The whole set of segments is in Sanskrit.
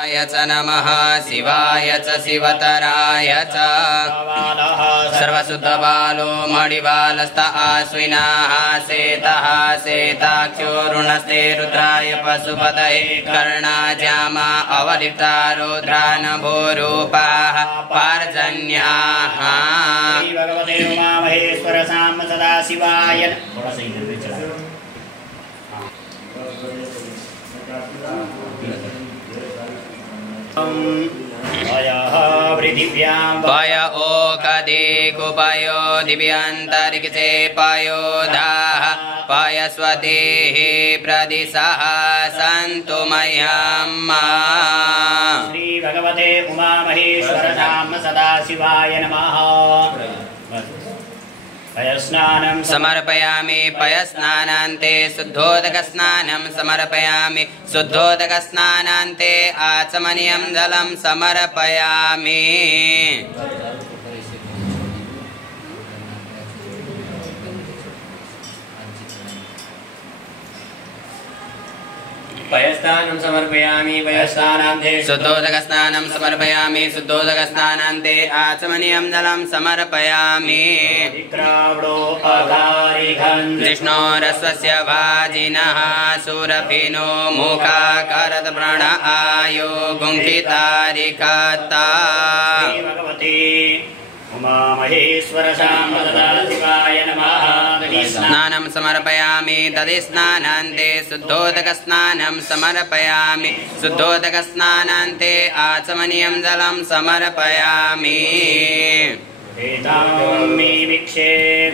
च नमः शिवाय च शिवतराय च सर्वशुद्धबालो मणिबालस्त आश्विनाः शेतः शेताख्यो ऋणस्ते रुद्राय पशुपतये कर्णाजामा अवलिप्ता रुद्रानभोरूपाः पार्जन्याः श्री भगवते उमामहेश्वर साम्ब सदाशिवाय पय ओकदे कुपयो दिव्यांतरिक्षे पयोधाः पयस्वतेः प्रदिशः सन्तु मह्यम् श्री भगवते उमामहेश्वर साम्ब सदाशिवाय नमः। पयस्नानं समर्पयामि पयस्नानान्ते शुद्धोदकस्नानं समर्पयामि शुद्धोदकस्नानान्ते आचमनीयं जलं समर्पयामि। पयस्नानं समर्पयामि पयस्नानान्ते शुद्धोदकस्नानं समर्पयामि शुद्धोदकस्नानान्ते आचमनीयं जलं समर्पयामि। विष्णोरस्वस्य भाजिनः सुरभिनो मुखाकरत प्रण आयो गुंखितारिकता उमामहेश्वर साम्ब सदाशिवाय नमः। स्नानं समर्पयामि तदिस्नानान्ते शुद्धोदकस्नानं समर्पयामि शुद्धोदकस्नानान्ते आचमनीयं जलं समर्पयामि।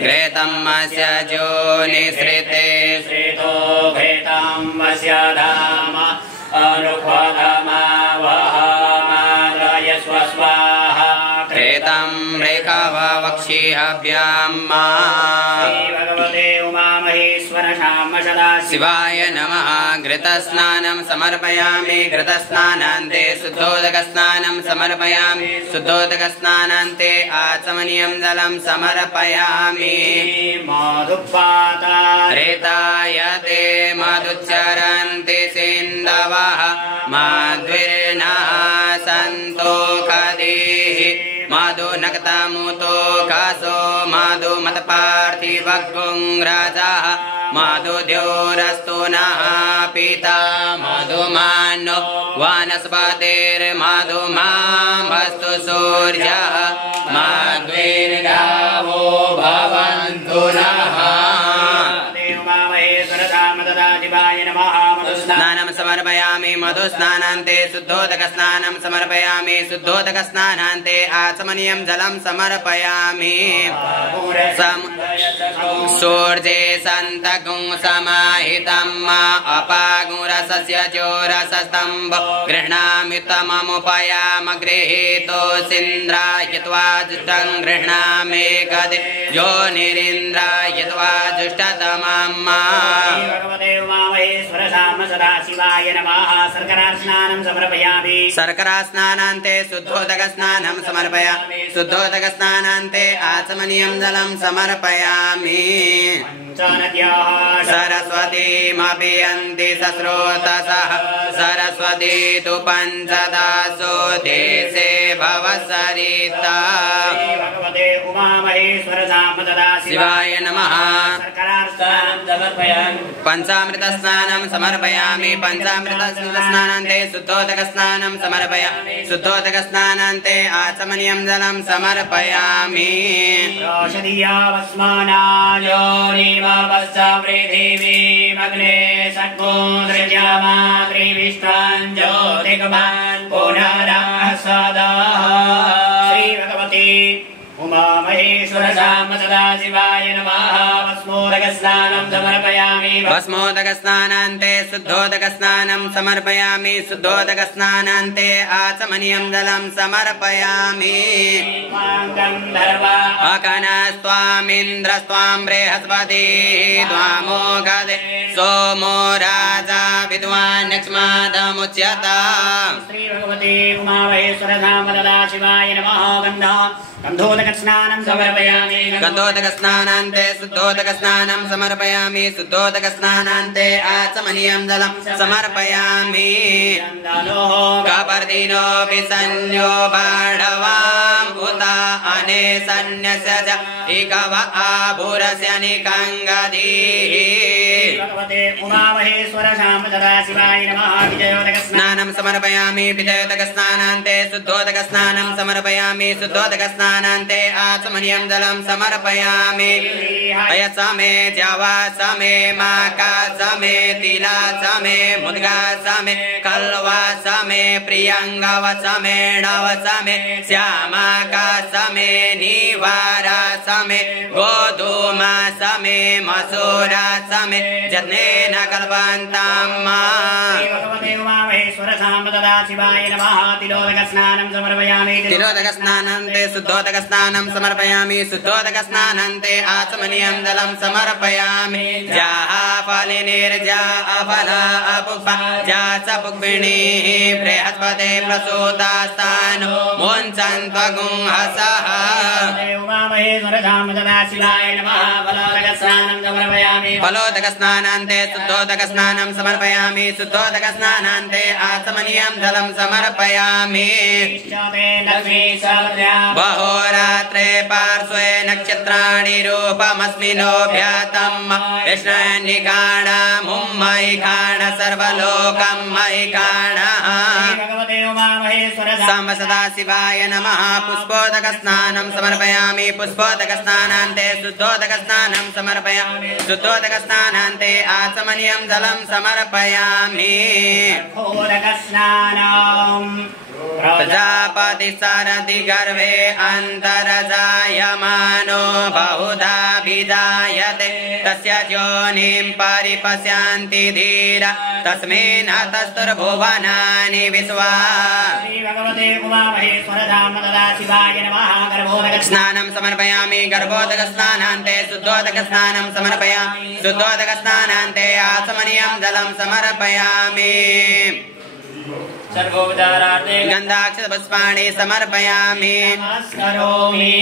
घृतं अस्य जोनिसृते श्रितो घृतं वस्य धाम अनुपदमावहमादय स्वस्वाहा घृतं रेखावक्षिहव्याम् श्री भगवते उमामहेश्वर साम्ब सदाशिवाय नमः। घृतस्नानं समर्पयामि घृतस्नानान्ते शुद्धोदकस्नानं समर्पयामि शुद्धोदकस्नानान्ते आचमनीयं जलं समर्पयामि। रेतायते मधुच्चरन्ति सिन्धवः माध्वीर्नः सन्तोषधीः मधुनक्तमुतोकासो मधुमत्पार्थिवगुङ्राजः मधुद्योरस्तु नः पिता मधुमानो वनस्पतिर्मधुमामस्तु सूर्यः मध्वीर्गावो भवन्तु नः। स्नानं समर्पयामि मधुस्नानान्ते शुद्धोदकस्नानं समर्पयामि शुद्धोदकस्नानान्ते आचमनीयं जलं समर्पयामि। सूर्ये सन्तगुं समाहितम् अपागुरसस्य चोरसस्तम्भ गृह्णामि तममुपयाम गृहीतोऽसीन्द्रायित्वा जुष्टं गृह्णामि गदे योनिरिन्द्रायित्वा जुष्टतमम्। सदाशिवाय नमः। शर्करास्नानं समर्पयामि शर्करास्नानान्ते शुद्धोदकस्नानं समर्पयामि शुद्धोदकस्नानान्ते आचमनीयं जलं समर्पयामि। सरस्वतीमपि यन्ति सस्रोतसः सरस्वती तु पञ्चदासो देशे भवसरिता। श्री भगवते उमामहेश्वर साम्ब सदाशिवाय नमः। पंचामृतस्नानं समर्पयामि पंचामृतस्नानान्ते शुद्धोदकस्नानं समर्पयामि शुद्धोदकस्नानान्ते आचमनीयं जलं समर्पयामि। पृथिवीमग्ने सद्गोन्द्रजामात्रिविष्टाञ्ज्योतिर्गमान् पुनरः सदा। श्री भगवती उमामहेश्वर साम्ब सदाशिवाय नमः। भस्मोदकस्नानं समर्पयामि भस्मोदकस्नानान्ते शुद्धोदकस्नानं समर्पयामि शुद्धोदकस्नानान्ते आचमनीयं जलं समर्पयामि। अकनस्त्वामिन्द्रस्त्वां बृहस्पतिः त्वामोघदे सोमो राजा विद्वान् यक्ष्मादमुच्यता। श्री भगवते उमामहेश्वर साम्ब सदाशिवाय नमः। गन्धोदकस्नानं समर्पयामि गन्धोदकस्नानान्ते शुद्धोदकस्नानं समर्पयामि शुद्धोदकस्नानान्ते आचमनीयं जलं समर्पयामि कपर्दिनोऽपि सन्यो बाढवाम् उत अने सन्न्यस्य च इकव आभुरस्य निकङ्गधीः भगवते उमामहेश्वर शाम्बदा शिवाय नमः स्नानं समर्पयामि विजयोदकस्नानान्ते शुद्धोदकस्नानं समर्पयामि शुद्धोदकस्नानान्ते आचमनीयं जलं समर्पयामि अयसमे जवासमे माकासमे तिलासमे मुद्गासमे कल्वासमे प्रियङ्गवसमे णवसमे श्यामाकासमे निवारासमे गोधूमासमे मसूरासमे जत्नेन कल्पन्ताम्मा भगवते उमामहेश्वर शाम्बदा शिवाय नमः तिलोदकस्नानं समर्पयामि तिलोदकस्नानान्ते शुद्धोदकस्नानं समर्पयामि शुद्धोदकस्नानान्ते आचमनीयं जलं समर्पयामि जाफलिनिर्जा अफला अपुष्पा जासपुष्पिणीः बृहस्पते प्रसूतास्तानो मुञ्चन्त्वगुंहसः उमामहेश्वर शाम्बदा शिवाय नमः फलोदकस्नानं समर्पयामि फलोदकस्नानान्ते शुद्धोदकस्नानं समर्पयामि शुद्धोदकस्नानान्ते आचमनीयं जलं समर्पयामि बहोरात्रे पार्श्वे नक्षत्राणि रूपमस्मिनोऽभ्यातं कृष्णनिकाण मुम्मयिकाण सर्वलोकं मयिकाणः साम्ब सदाशिवाय नमः पुष्पोदकस्नानं समर्पयामि पुष्पोदकस्नानान्ते शुद्धोदकस्नानं समर्पयामि शुद्धोदकस्नानान्ते आचमनीयं जलं समर्पयामि प्रजापति सारथि गर्भे अन्तरजायमानो बहुधा विजायते तस्य योनिं परिपश्यन्ति धीरा तस्मिन् हतस्तुर्भुवनानि विश्वा स्नानं समर्पयामि गर्भोदकस्नानान्ते शुद्धोदकस्नानं समर्पयामि शुद्धोदकस्नानान्ते आचमनीयं जलं समर्पयामि सर्वोपचारार्थे गन्धाक्षतपुष्पाणि समर्पयामि नमस्करोमि।